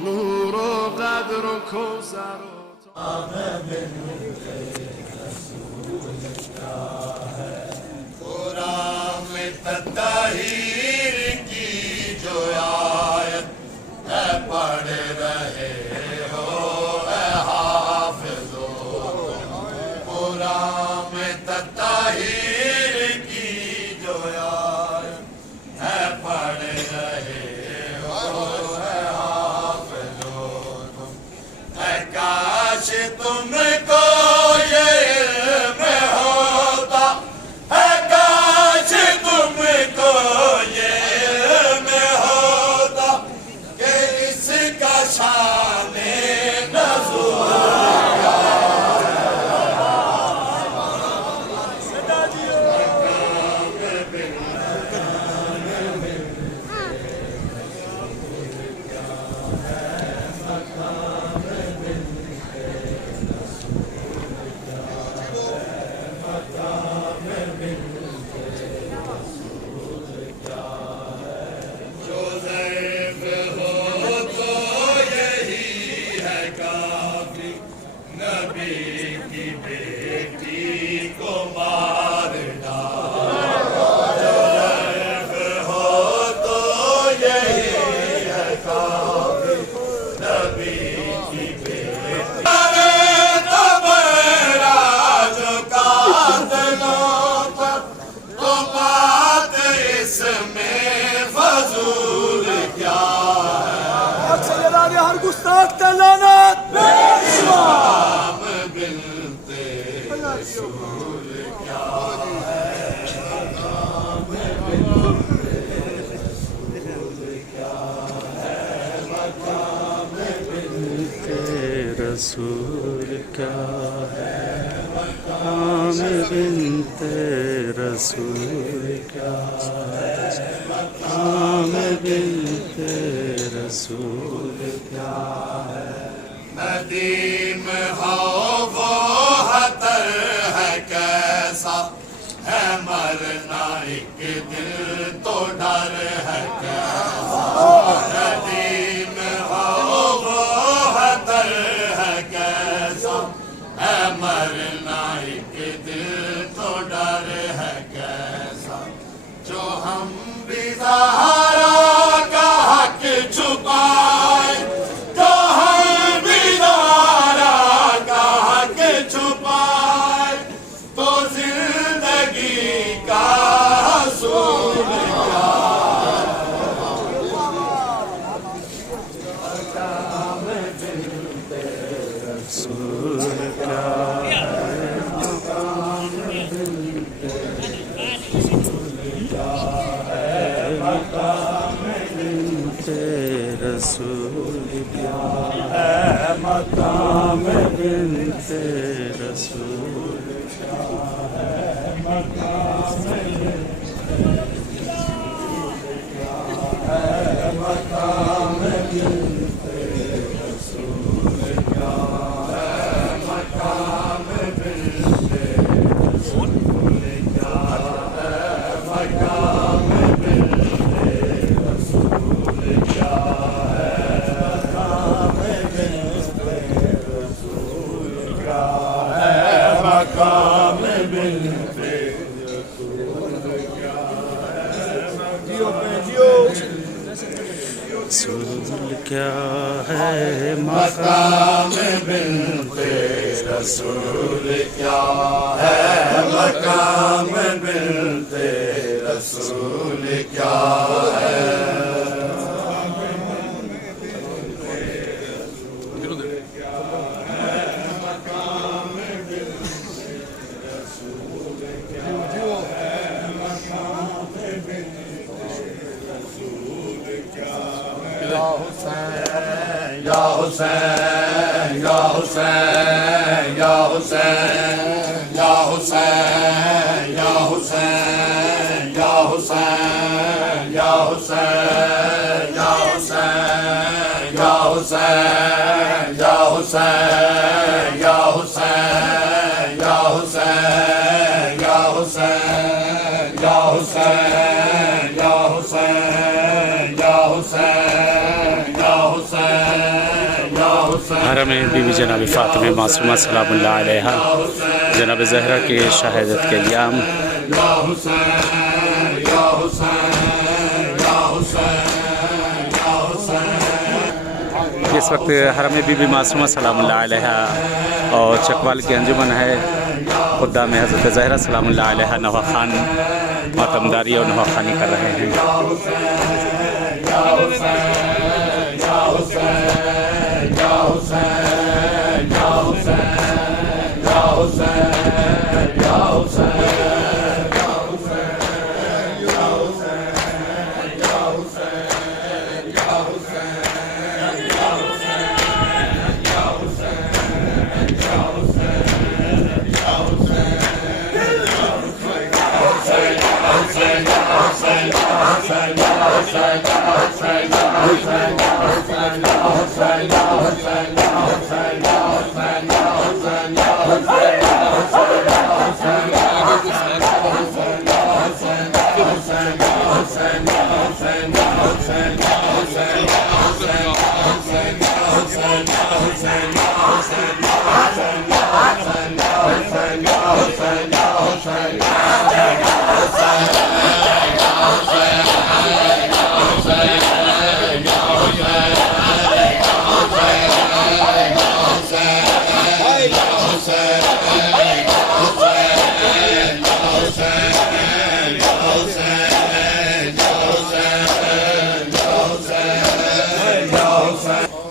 نور و قدر و کوثر قرآن میں تطہیر کی جو آیت ہے پڑھ رہے ہو اے حافظو قرآن میں تطہیر کی جو آیت ہے پڑھ رہے ہو اے حافظو اے کاش تم کو یہ علم ہوتا ہے کاش تم کو یہ علم ہوتا کہ اس کا شان نزول جو ضعیف ہو تو یہی ہے کافی نبی کی بیٹی کو مار ڈالو جو ضعیف ہو تو یہی ہے کافی نبی کی بیٹی تب راج قاتلوں پر تو بات اس میں فضول کیا سیدان ہر گستاخ لعنت امام بنت رسول کیا रसूल क्या है मकाम बिन्ते रसूल क्या है मकाम बिन्ते रसूल क्या है नदीम हो वो हतर है कैसा है मरना एक दिन तो डर है कैसा नदीम हो वो हतर है कैसा है मरना एक दिन तो डर है कैसा जो हम भी ज़हरा का हक छुपाए जो हम भी ज़हरा का हक छुपाए तो जिंदगी का असूल क्या रसूल क्या बिन्ते रसूल क्या है मकाम बिन्ते रसूल क्या है मकाम मकाम बिन्ते रसूल क्या है मकाम बिन्ते रसूल क्या है मकाम बिन्ते रसूल क्या है मकाम बिन्ते रसूल क्या है मकाम बिन्ते रसूल क्या है मकाम बिन्ते रसूल क्या है मकाम बिन्ते रसूल क्या है या हुसैन या हुसैन या हुसैन या हुसैन या हुसैन या हुसैन या हुसैन या हुसैन या हुसैन या हुसैन या हुसैन या हुसैन या हुसैन या हुसैन या हुसैन या हुसैन हरम बीबी जनाब फ़ातिमा मासूमा सलामुल्लाह अलैहा जनाब ज़हरा के शहादत के अय्याम। या हुसैन या हुसैन या हुसैन या हुसैन। इस वक्त हरम बीबी मासूमा सलामुल्लाह अलैहा और चकवाल की अंजुमन है खुद्दाम हज़रत ज़हरा सलामुल्लाह अलैहा नवा खान मातमदारी और नवा खानी कर रहे हैं।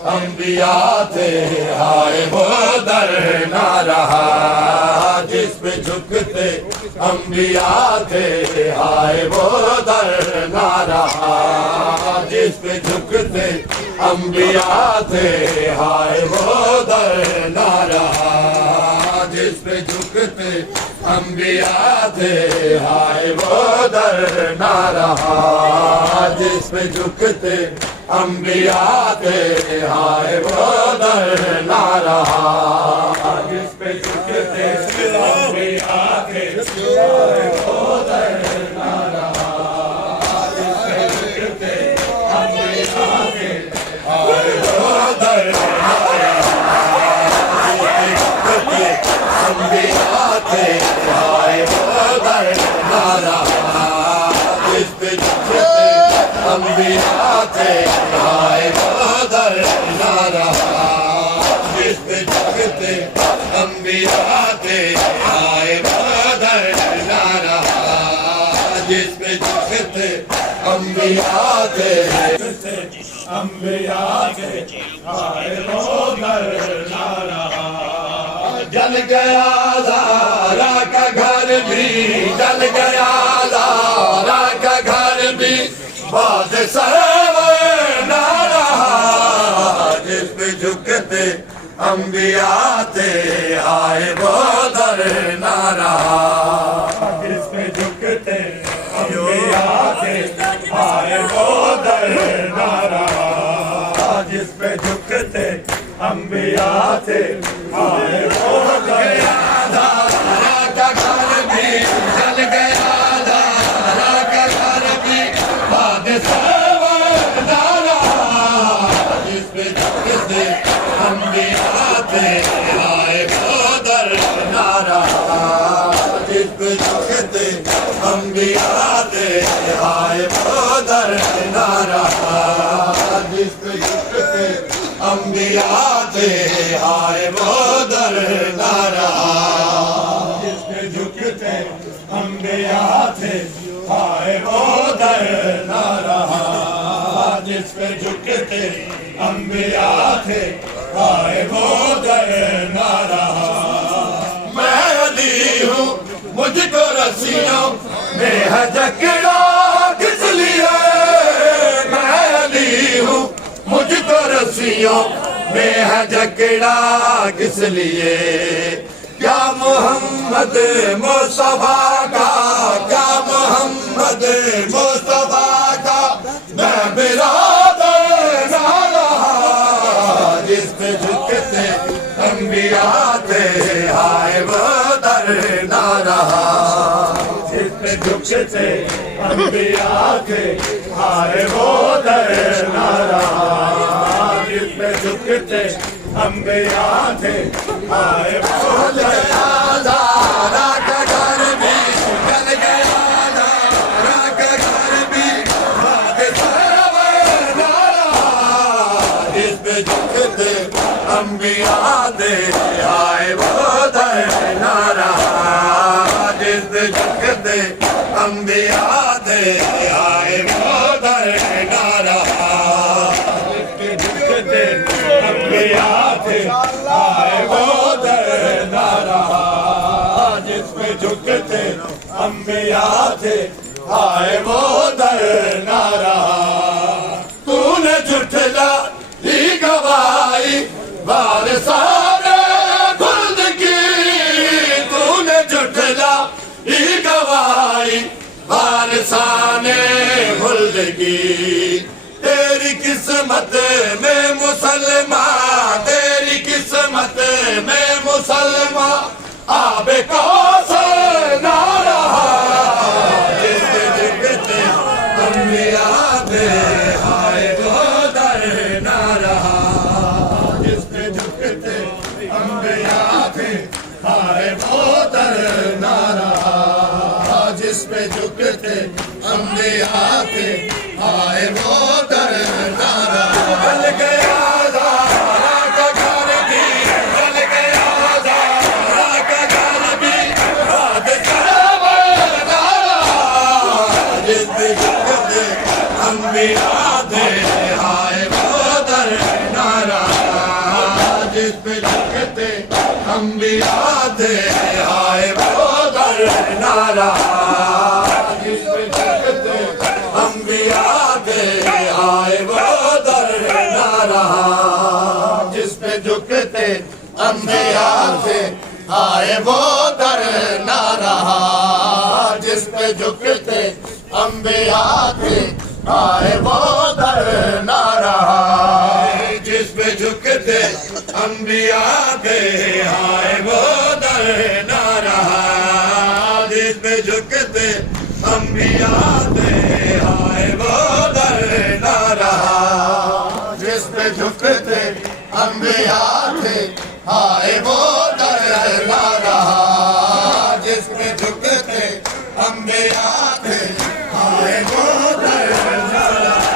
अंबिया थे आए वो दर ना रहा जिस पे झुकते। अंबिया थे आए वो दर ना रहा जिस पे झुकते। अंबिया थे आए वो दर ना रहा जिस पे झुकते। अंबिया थे आए वो दर ना रहा जिस पे झुकते। अंबिया थे आए वो दर ना रहा जिस पे झुकते। अंबिया थे आए वो दर ना रहा जिस पे झुकते। अंबिया थे आए वो दर ना रहा अंबिया थे आए वो दर ना रहा जिस पे झुकते। अंबिया थे आए वो दर ना रहा जिस पे झुकते। अंबिया थे आए वो दर ना रहा जिस पे झुकते। अंबिया थे अंबिया थे आए वो दर ना रहा। जल गया ज़ारा का घर भी जल गया ज़ारा का घर भी बाद सरवर ना रहा जिस पे झुकते। अंबिया थे आए वो दर ना रहा जिस पे झुकते। अंबिया थे आए वो दर ना रहा जिस पे झुकते। अंबिया थे आए वो दर ज़ारा का घर भी जल गया ज़ारा का घर भी बाद सरवर ना रहा जिस पे झुकते। अंबिया थे आए वो दर ना रहा जिस पे झुकते। अंबिया थे आए वो दर ना रहा जिस पे झुकते। अंबिया थे आए वो दर ना रहा जिस पे झुकते। अंबिया थे आए वो दर ना रहा जिस पे झुकते। अंबिया थे आए वो दर ना रहा। मैं अली हूँ मुझको रस्सियों में है जकड़ा किस लिए। मैं अली हूँ मुझको रस्सियों में है जकड़ा किस लिए। क्या मोहम्मद मुस्तफा का क्या मोहम्मद मुस्तफा का मैं बिरादर ना रहा जिस पे झुकते। अंबिया थे आए वो दर ना रहा जिस पे झुकते। अंबिया थे आए वो दर ना रहा जिस पे झुकते। अंबिया थे आए वो गया ज़ारा का घर भी जल गया ज़ारा का घर भी इस पे झुकते अंबिया थे आए वो दर ना रहा जिस पे झुकते अंबिया थे आए वो दर ना रहा जिस पे झुकते अंबिया थे आए वो दर ना रहा जिस पे झुकते अंबिया थे आए वो दर ना रहा तूने झुठला ही गवाही वारसाने खुल्द की तूने झुठला ही गवाही वारसाने खुल्द की तेरी किस्मत में मुसलमान तेरी किस्मत में मुसलमान आबे कौसर ना रहा जिस झुकते अंबिया थे आए वो दर ना रहा जिस पे झुकते अंबिया थे आए वो दर ना रहा जिस पे झुकते अंबिया थे आए वो दर ना रहा जल गया ज़ारा का घर भी जल गया ज़ारा का घर भी जिस पे झुकते अंबिया थे आए वो दर ना रहा जिस पे झुकते अंबिया थे आए वो दर ना रहा जिस पे झुकते अंबिया थे आए वो दर ना रहा जिस पे झुकते अंबिया थे आए वो दर ना रहा जिस पे झुकते अंबिया थे आए वो दर ना रहा जिस पे झुकते अंबिया थे आए वो दर ना रहा जिस पे झुकते अंबिया थे आए वो दर ना रहा जिस पे झुकते अंबिया थे आए वो दर ना रहा जिस पे झुकते अंबिया थे आए वो दर ना रहा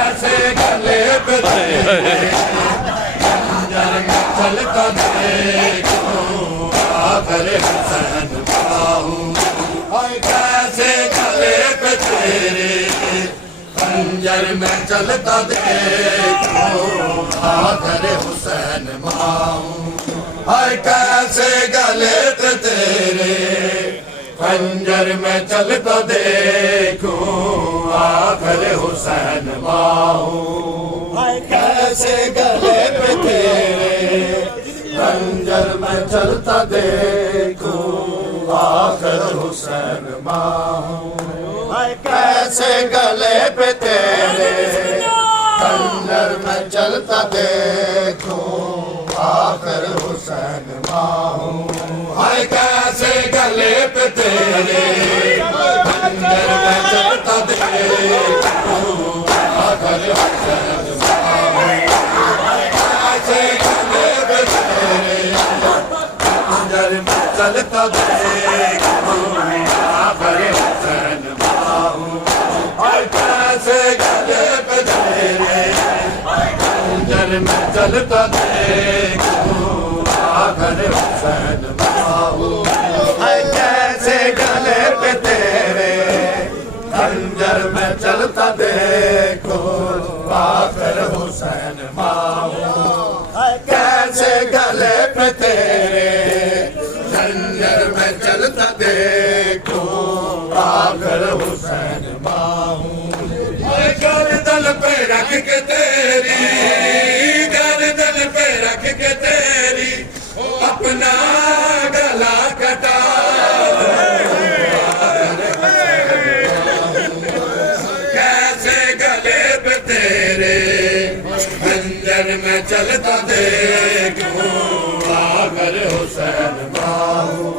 ऐसे गले पे चलता देखो आखिर हुसैन पाऊं कैसे गले पे तेरे खंजर में चलता देखो आखिर हुसैन माऊं हाय कैसे गले पे तेरे खंजर में चलता देखो आखिर हुसैन माऊं हाय कैसे गले पे तेरे खंजर में चलता देखो आखिर हुसैन माऊं हाय कैसे गले पे तेरे खंजर में चलता देखो आखिर हुसैन माऊं हाय कैसे गले पे तेरे खंजर में चलता देखो आखिर हुसैन माऊं कैसे गले पे तेरे खंजर में चलता देखो आखिर हुसैन माऊं हाय कैसे गले पे तेरे खंजर में चलता देखो आखिर हुसैन माऊं हाय कैसे गले पे तेरे खंजर में चलता देखो आखिर हुसैन माऊं हाय कैसे गले पे तेरे खंजर में चलता देखो आखिर हुसैन माऊं हाय गर्दन पे रख के तेरी गर्दन पे रख के तेरी अपना गला कटा कैसे गले पे तेरे खंजर में चलता देखो आखिर हुसैन माऊं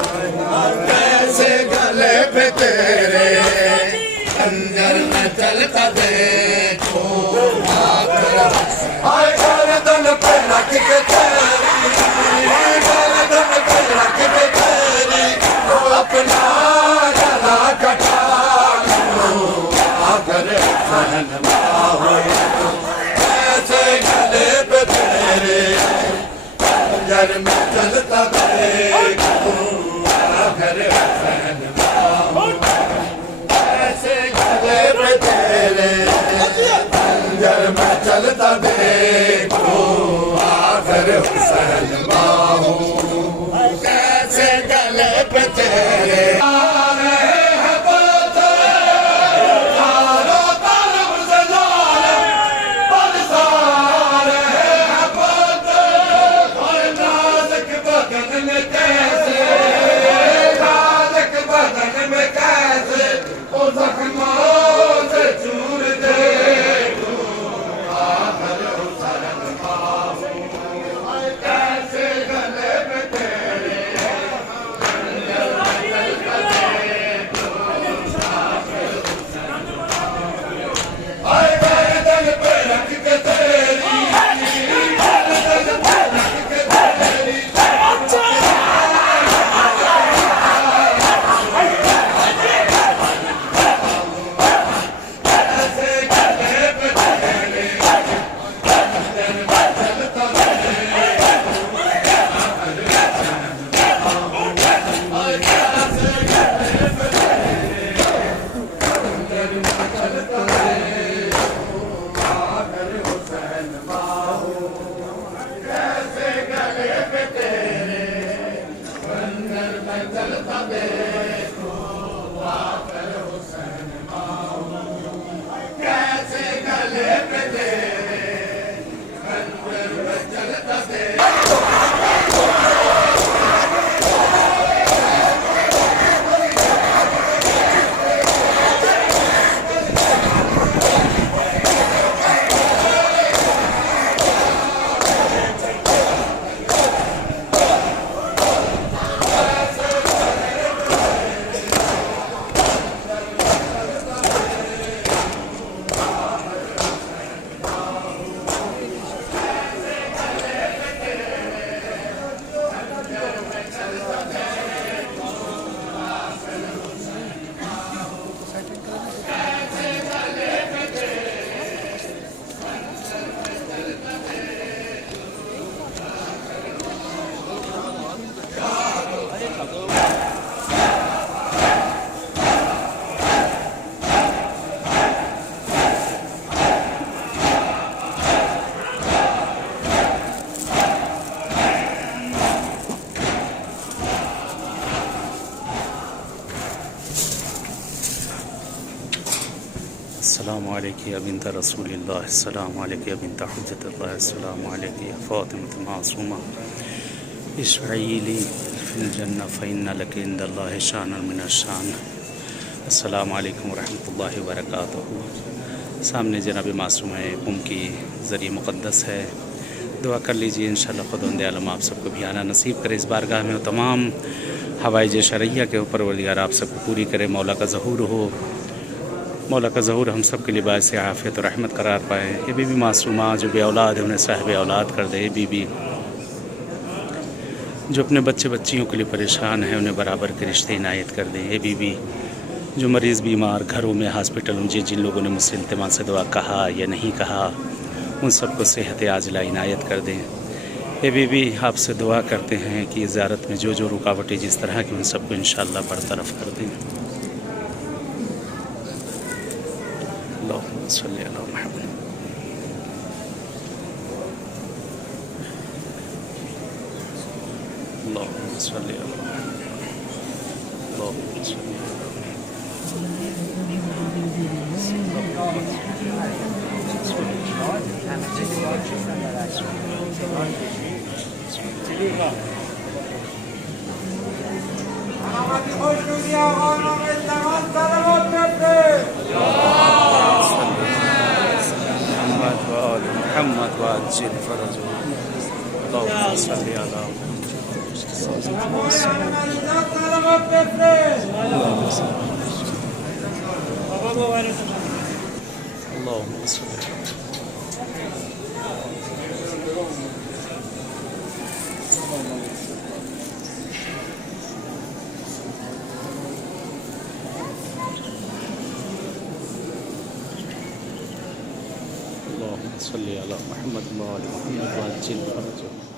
कैसे गले पे तेरे अंदर में चलता देखो हाय गर्दन पे रख के तेरी हाय गर्दन पे रख के तेरी वो अपना गला कटा अगर सहनमा हो ऐसे गले पे तेरे अंदर में चलता देखो अगर सहनमा हो ऐसे गले पे तेरे अंदर में चलता देखो आखिर हुसैन बाहू कैसे गले पे तेरे अस्सलामु अलैकुम या बिन्त रसूलिल्लाह, अस्सलामु अलैकुम या बिन्त हुज्जतिल्लाह, अस्सलामु अलैकुम या फ़ातिमत मासूमा इश्फ़ईली फ़िल जन्नह फ़इन्ना लकी इंदल्लाहि शानन मिनश्शान। अस्सलामु अलैकुम व रहमतुल्लाहि व बरकातुहू। सामने जनाब मासूम कुम की ज़रिए मुक़द्दस है, दुआ कर लीजिए इंशाअल्लाह खुदावंद आलम आप सबको भी आना नसीब करे इस बारगाह में, और तमाम हवाइज शरइया के ऊपर परवरदिगार आप सबको पूरी करे। मौला का ज़हूर हो, मौला का ज़हूर हम सब के लिए बायस आफ़ियत और रहमत करार पाए। ये बीबी मासूमा जो बे औलाद है उन्हें साहिब औलाद कर दे। ये बीबी जो अपने बच्चे बच्चियों के लिए परेशान है उन्हें बराबर के रिश्ते इनायत कर दें। ये बीबी जो मरीज़ बीमार घरों में हॉस्पिटलों में जिन लोगों ने मुझसे इल्तिमा से दुआ कहा या नहीं कहा उन सबको सेहत आजिला इनायत कर दें। ये बीबी आपसे दुआ करते हैं कि ज़ियारत में जो जो रुकावटें जिस तरह की उन सबको इंशाअल्लाह बरतरफ कर दें। अल्लाहुम्मा सल्ली अला मुहम्मद। अल्लाहुम्मा सल्ली अला मुहम्मद। अल्लाहुम्मा सल्ली अला محمد وعجل فرجه اللهم صل على محمد جناب بفرست. اللهم صل اللهم صل على محمد وآل محمد وعجل فرجهم